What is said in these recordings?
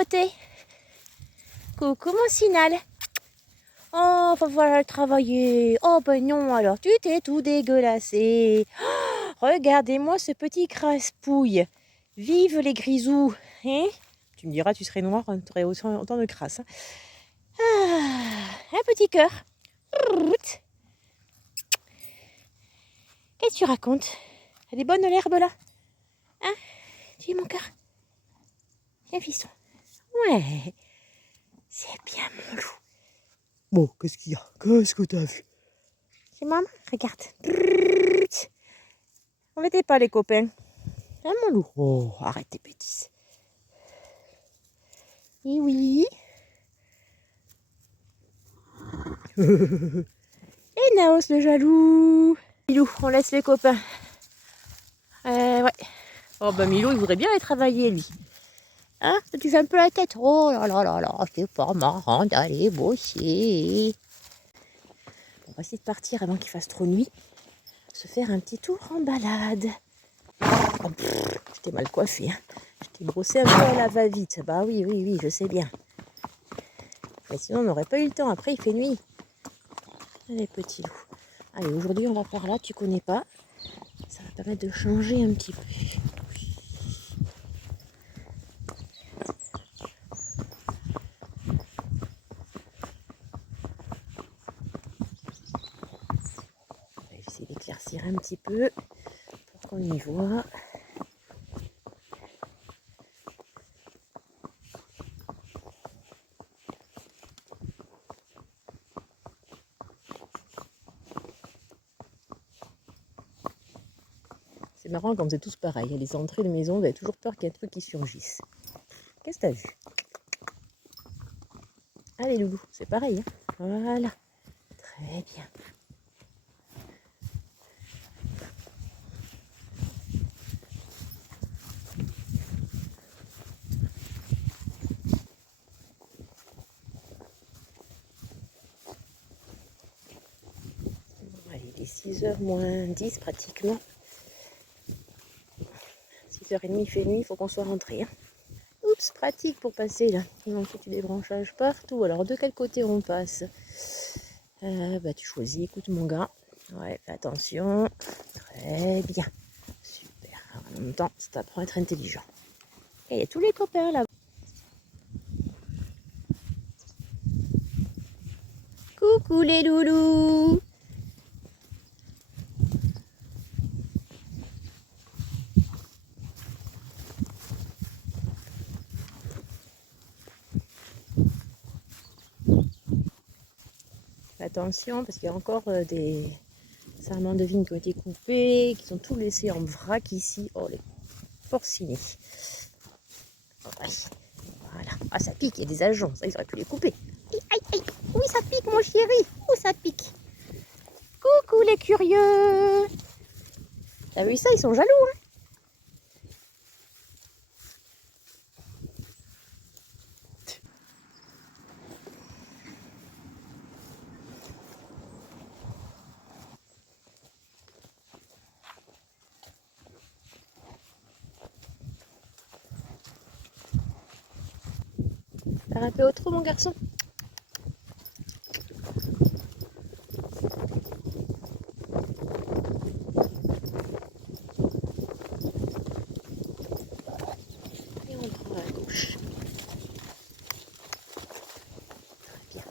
beauté. Coucou mon Sinal. Oh, va falloir travailler. Oh ben non, alors tu t'es tout dégueulassé. Oh, regardez-moi ce petit crasse-pouille. Vive les grisous. Hein? Tu me diras, tu serais noir, tu aurais autant de crasse. Hein. Ah, un petit cœur. Qu'est-ce que tu racontes? Elle est bonne l'herbe là? Hein? Tu es mon cœur? Tiens, fiston. Ouais. C'est bien mon loup. Bon, qu'est-ce qu'il y a? Qu'est-ce que t'as vu? C'est maman, regarde. Embêtez pas les copains. Hein mon loup? Oh, arrête tes bêtises. Oui, oui. Et Naos le jaloux. Milou, on laisse les copains. Ouais. Oh bah Milou, il voudrait bien aller travailler lui. Hein? Tu fais un peu la tête. Oh là là là là, c'est pas marrant d'aller bosser. On va essayer de partir avant qu'il fasse trop nuit. Se faire un petit tour en balade. Oh, je t'ai mal coiffé. Hein. Je t'ai brossé un peu à la va-vite. Bah oui, oui, oui, je sais bien. Mais sinon, on n'aurait pas eu le temps. Après, il fait nuit. Allez, petit loup. Allez, aujourd'hui, on va par là. Tu connais pas. Ça va permettre de changer un petit peu. On va essayer d'éclaircir un petit peu pour qu'on y voit. C'est marrant quand c'est tous pareil. À les entrées de maison, vous avez toujours peur qu'il y ait un truc qui surgisse. Qu'est-ce que t'as vu? Allez, loulou, c'est pareil. Hein. Voilà. Très bien. Bon, allez, il est 6h moins 10 pratiquement. 6h30, il fait nuit, il faut qu'on soit rentré. Hein. Oups, pratique pour passer là. Il manque du débranchage partout. Alors de quel côté on passe? Bah tu choisis, écoute mon gars. Ouais, fais attention. Très bien. Super. En même temps, ça t'apprend à être intelligent. Et il y a tous les copains là. Coucou les loulous. Attention parce qu'il y a encore des sarments de vigne qui ont été coupés, qui sont tous laissés en vrac ici. Oh les porcinés. Ouais. Voilà. Ah ça pique, il y a des ajoncs, ça ils auraient pu les couper. Aïe aïe, oui ça pique mon chéri, où ça pique. Coucou les curieux. T'as vu ça, ils sont jaloux hein. T'as un peu au trop mon garçon. Et on prend à gauche. Très bien.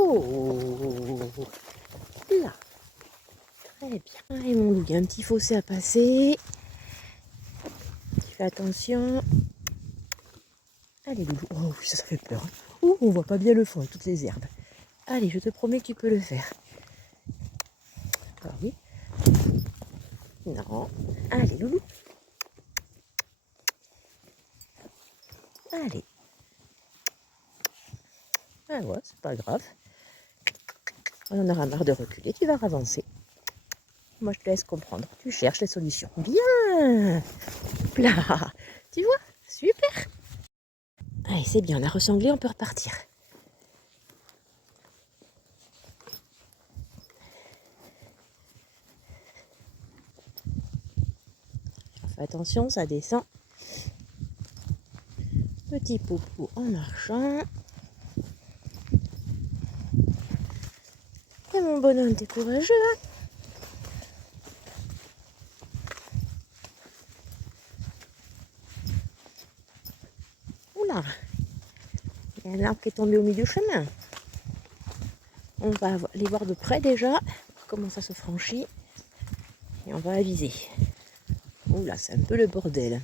Oh là. Très bien. Allez mon loup, il y a un petit fossé à passer. Tu fais attention. Allez loulou. Oh oui, ça fait peur. Ouh, on voit pas bien le fond avec toutes les herbes. Allez, je te promets que tu peux le faire. Ah oui. Non. Allez loulou. Allez. Ah ouais, c'est pas grave. On en aura marre de reculer, tu vas avancer. Moi, je te laisse comprendre. Tu cherches les solutions. Bien. Là. Tu vois? Super. Allez, c'est bien. On a ressemblé, on peut repartir. Fais attention, ça descend. Petit poupou en marchant. Et mon bonhomme, t'es courageux, hein? Oula, il y a un arbre qui est tombé au milieu du chemin. On va aller voir de près déjà comment ça se franchit. Et on va aviser. Oula, c'est un peu le bordel.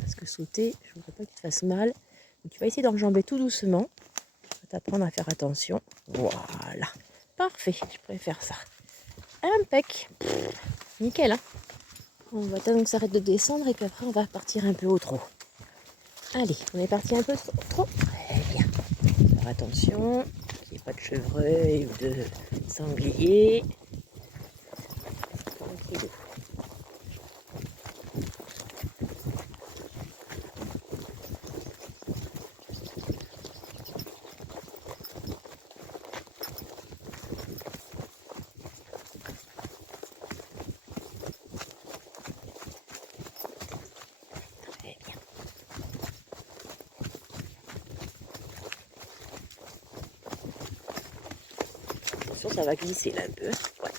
Parce que sauter, je ne voudrais pas que tu te fasses mal. Donc, tu vas essayer d'enjamber tout doucement. Tu vas t'apprendre à faire attention. Voilà. Parfait, je préfère ça. Impec. Nickel, hein. On va attendre que ça arrête de descendre et puis après on va partir un peu au trot. Allez, on est parti un peu trop. Très bien. Faire attention qu'il n'y ait pas de chevreuil ou de sanglier. Tranquille. Très bien. Attention, ça va glisser là un peu. Ouais,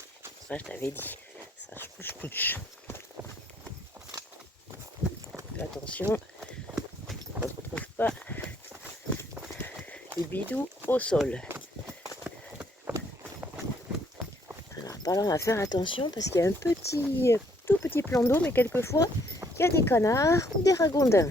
ça je t'avais dit. Ça pouche. Attention, on ne retrouve pas les bidous au sol. Alors par là, on va faire attention parce qu'il y a un tout petit plan d'eau, mais quelquefois, il y a des canards ou des ragondins.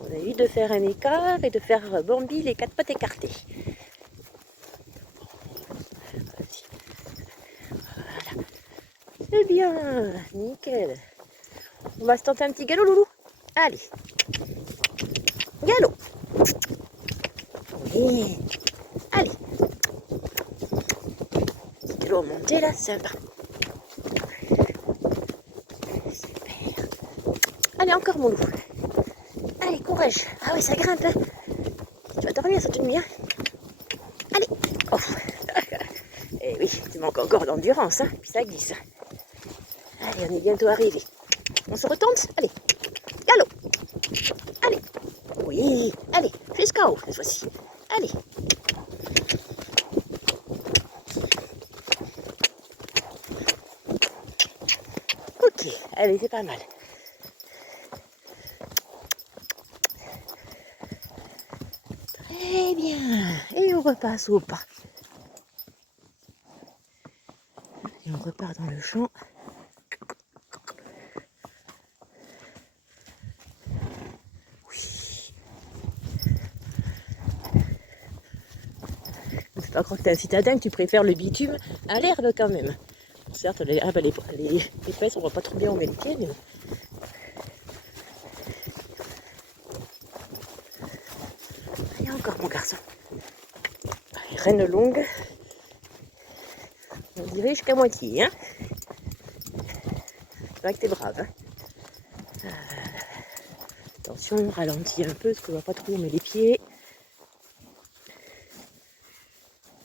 On évite de faire un écart et de faire Bambi les 4 pattes écartées. Voilà. C'est bien, nickel. On va se tenter un petit galop, loulou. Allez. Galop. Oui. Allez. Petit galop monté là, sympa. Super. Allez, encore mon loup. Allez, courage. Ah oui, ça grimpe. Hein. Tu vas dormir cette nuit. Hein. Allez. Oh. Eh oui, tu manques encore d'endurance. Hein. Puis ça glisse. Allez, on est bientôt arrivé. On se retente. Allez. Galop. Allez. Oui. Allez, jusqu'en haut cette fois-ci. Allez. Ok, allez, c'est pas mal. Très bien. Et on repasse au pas. Et on repart dans le champ. Oui. Ne fais pas croire que t'es un citadin, que tu préfères le bitume à l'herbe quand même. Certes, l'herbe, les épaisses, on voit pas trop bien où met les pieds, mais... Allez, encore mon garçon. Allez, reine longue. On dirait jusqu'à moitié, hein. C'est vrai que t'es brave, hein. Attention, on ralentit un peu, parce qu'on voit pas trop où met les pieds.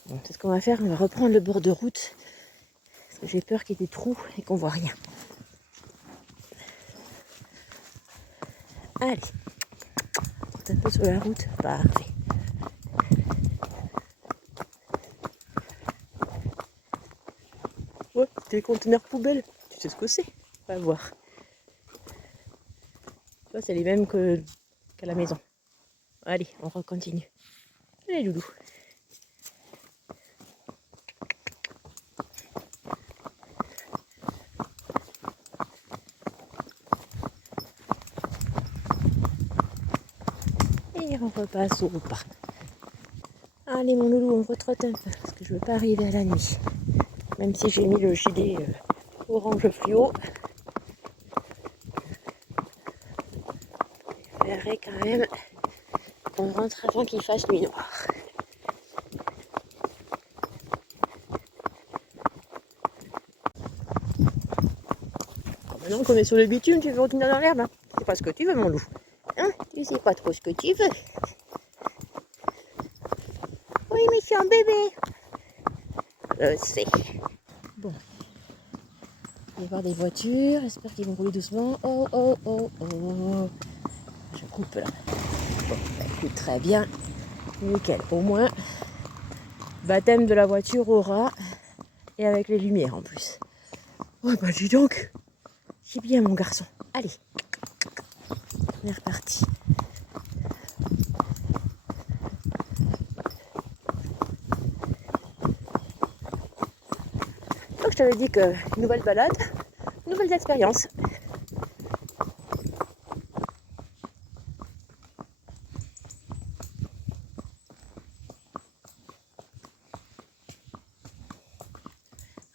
Bon, c'est ce qu'on va faire, on va reprendre le bord de route. Parce que j'ai peur qu'il y ait des trous et qu'on voit rien. Allez. Un peu sur la route, parfait. Ouais, des conteneurs poubelles, tu sais ce que c'est? Va voir. Ça, c'est les mêmes qu'à la maison. Allez, on continue. Allez, loulou. Et on repasse au repas. Allez, mon loulou, on retrotte un peu, parce que je veux pas arriver à la nuit. Même si j'ai mis le gilet orange fluo. Il faudrait quand même qu'on rentre avant qu'il fasse nuit noire. Maintenant qu'on est sur le bitume, tu veux retourner dans l'herbe, hein? C'est pas ce que tu veux, mon loup. Hein? Tu sais pas trop ce que tu veux. Oui, mais c'est un bébé. Je sais. Bon. Je vais voir des voitures. J'espère qu'ils vont rouler doucement. Oh, oh, oh, oh. Je coupe là. Bon, bah, écoute, très bien. Nickel. Au moins, baptême de la voiture au ras. Et avec les lumières en plus. Oh, bah dis donc. C'est bien, mon garçon. Allez. On est reparti. Donc je t'avais dit que nouvelle balade, nouvelles expériences.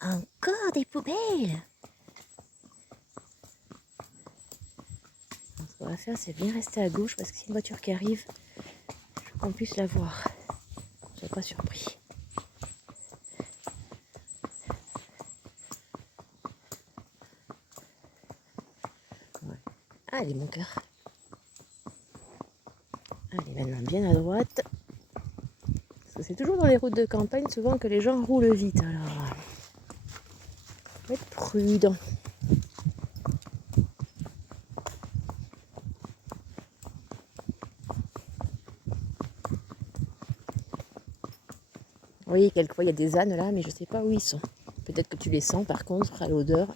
Encore des poubelles. Ce qu'on va faire, c'est bien rester à gauche parce que si une voiture qui arrive, je veux qu'on puisse la voir. Je ne sois pas surpris. Ouais. Allez, mon cœur. Allez, maintenant bien à droite. Parce que c'est toujours dans les routes de campagne, souvent que les gens roulent vite. Alors, faut être prudent. Oui, quelquefois il y a des ânes là, mais je ne sais pas où ils sont. Peut-être que tu les sens par contre à l'odeur.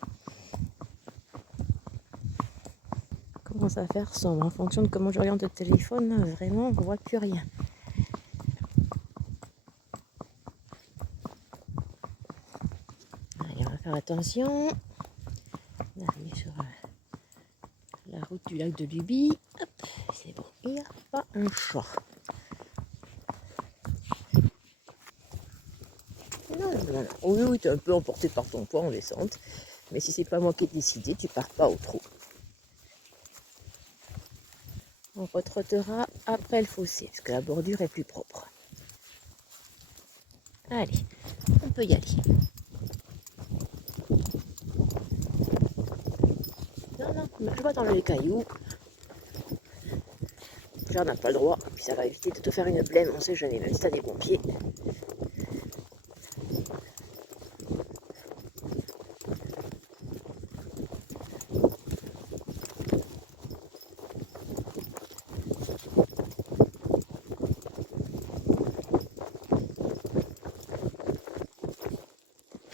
Commence à faire sombre. En fonction de comment j'oriente le téléphone, vraiment on ne voit plus rien. Allez, on va faire attention. On arrive sur la route du lac de Luby. Hop, c'est bon, il n'y a pas un chat. Non, non, non. Oui, oui, tu es un peu emporté par ton poids en descente. Mais si c'est pas moi qui ai décidé, tu pars pas au trou. On retrottera après le fossé, parce que la bordure est plus propre. Allez, on peut y aller. Non, non, je vais dans les cailloux. J'en ai pas le droit, puis ça va éviter de te faire une blême, on sait jamais, même si t'as des bons pieds.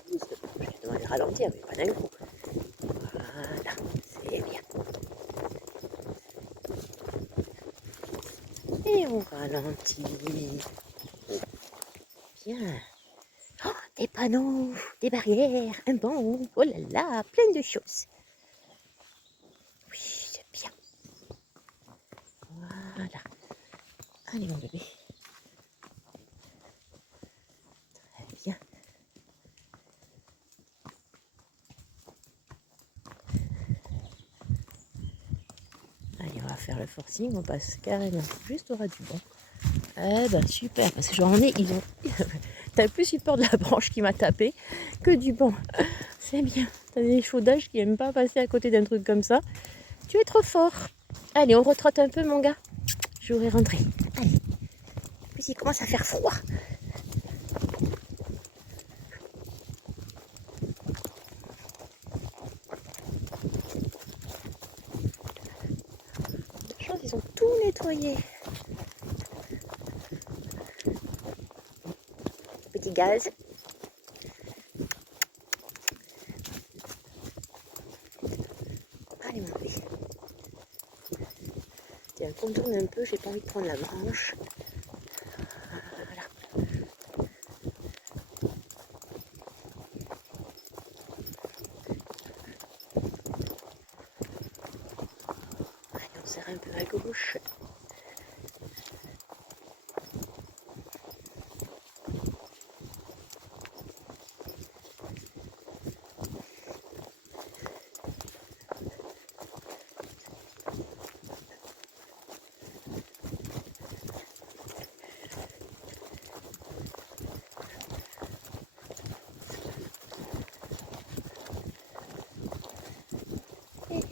Je te demande de ralentir, mais pas d'un coup. Voilà, c'est bien. Et on ralentit. Bien. Oh, des panneaux, des barrières, un banc, oh là là, plein de choses. Oui, c'est bien. Voilà. Allez mon bébé. Très bien. Allez, on va faire le forcing, on passe carrément juste au ras du banc. Eh ben super, parce que j'en ai, ils ont... T'as plus eu peur de la branche qui m'a tapé que du banc. C'est bien. T'as des chaudages qui n'aiment pas passer à côté d'un truc comme ça. Tu es trop fort. Allez, on retrotte un peu mon gars. Je voudrais rentrer. Allez. Puis il commence à faire froid. De chance, ils ont tout nettoyé. Petit gaz. Allez mon bébé. Tiens, contourne un peu, j'ai pas envie de prendre la branche. Voilà. Allez, on serre un peu à gauche.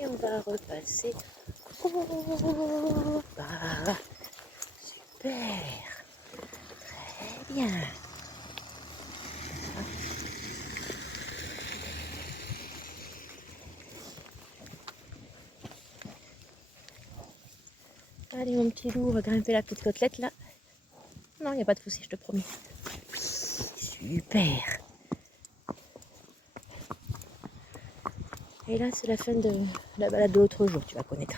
Et on va repasser. Oh, bah, super. Très bien. Allez mon petit loup, on va grimper la petite côtelette là. Non, il n'y a pas de fossé, je te promets. Super. Et là, c'est la fin de la balade de l'autre jour, tu vas connaître.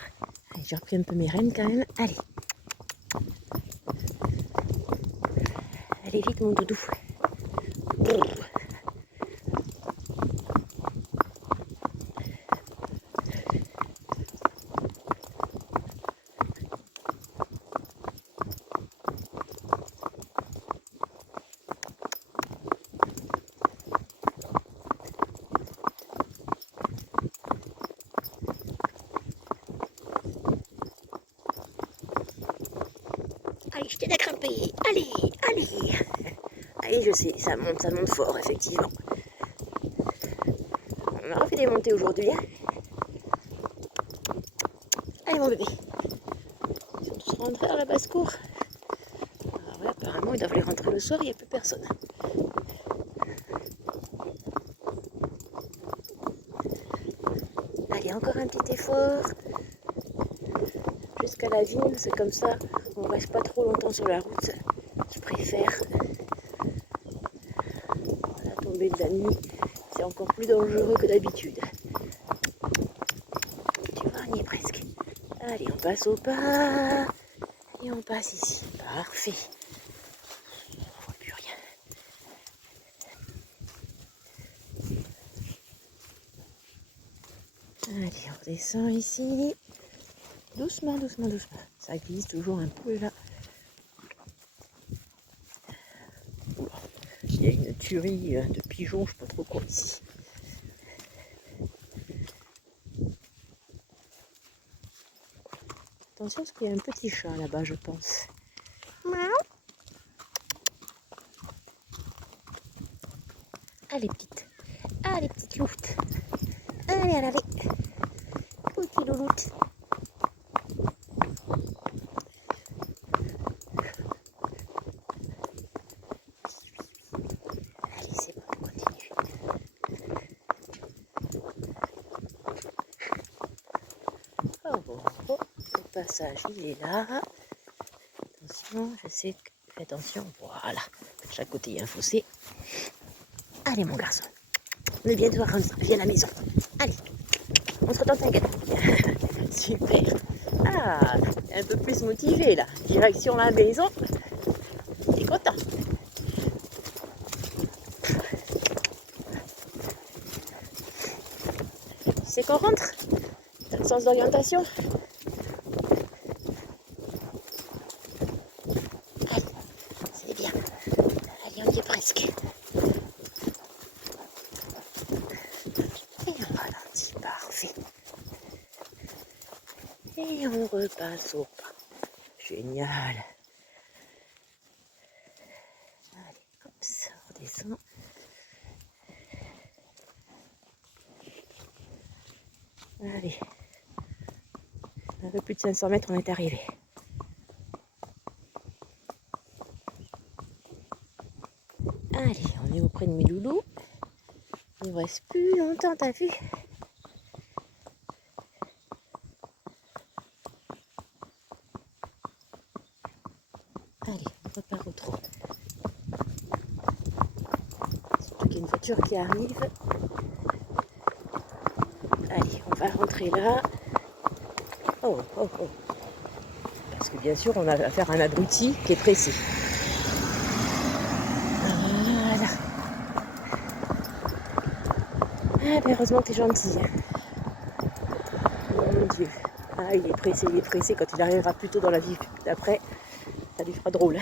Allez, j'ai repris un peu mes rênes quand même. Allez. Allez vite mon doudou. Allez, je t'aide à grimper. Allez, allez. Allez, je sais, ça monte fort, effectivement. On a refait des montées aujourd'hui. Hein. Allez, mon bébé. Ils sont tous rentrés dans la basse-cour. Ah ouais, apparemment, ils doivent les rentrer le soir, il n'y a plus personne. Allez, encore un petit effort. Jusqu'à la vigne, c'est comme ça. On ne reste pas trop longtemps sur la route. Je préfère. La tombée de la nuit, c'est encore plus dangereux que d'habitude. Tu vois, on y est presque. Allez, on passe au pas. Et on passe ici. Parfait. On ne voit plus rien. Allez, on redescend ici. Doucement, doucement, doucement. Ça glisse toujours un peu là. Il y a une tuerie de pigeons, je ne sais pas trop quoi ici. Attention parce qu'il y a un petit chat là-bas, je pense. Allez petite. Allez petite loutte. Allez, allez, allez. Petit louloute. Allez, c'est bon, on continue. Oh, bon, bon. Le passage, il est là. Attention, je sais que... Fais attention, voilà. De chaque côté, il y a un fossé. Allez, mon garçon. On est bientôt rentré. Viens à la maison. Allez. On se retente ta gueule. Super. Ah, un peu plus motivé là. Direction la maison. T'es content. Tu sais qu'on rentre? T'as le sens d'orientation? Allez, c'est bien. Allez, on y est presque. Et on ralentit, parfait. Et on repasse au pas. Génial. Allez, hop, ça redescend. Allez. Un peu plus de 500 mètres, on est arrivé. Allez, on est auprès de mes loulous. Il ne reste plus longtemps, t'as vu? Allez, on repart au trot. Surtout qu'il y a une voiture qui arrive. Allez, on va rentrer là. Oh, oh, oh. Parce que bien sûr, on a affaire à un abruti qui est pressé. Voilà. Ah, ben heureusement que t'es gentil. Mon Dieu. Ah, il est pressé. Quand il arrivera plus tôt dans la vie d'après, ça lui fera drôle.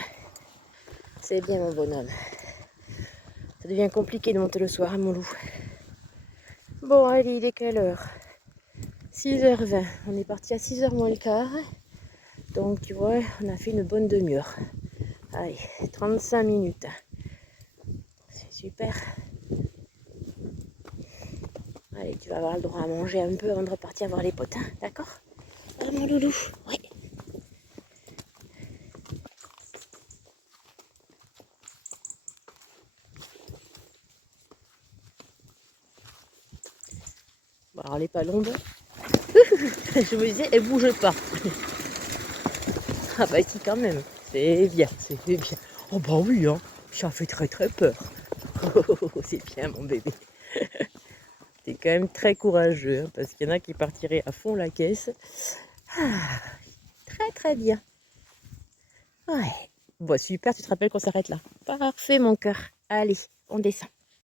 C'est bien, mon bonhomme. Ça devient compliqué de monter le soir, hein, mon loup. Bon, allez, il est quelle heure? 6h20. On est parti à 6h moins le quart. Donc, tu vois, on a fait une bonne demi-heure. Allez, 35 minutes. C'est super. Allez, tu vas avoir le droit à manger un peu avant de repartir voir les potes, hein, d'accord? Ah, mon loulou, ouais. Bon, alors les palombes, je me disais, elles bougent pas. Ah bah si, quand même, c'est bien, c'est bien. Oh bah oui, hein, ça fait très très peur. Oh, c'est bien mon bébé. T'es quand même très courageux, hein, parce qu'il y en a qui partiraient à fond la caisse. Ah, très très bien. Ouais. Bon, super, tu te rappelles qu'on s'arrête là. Parfait mon cœur. Allez, on descend.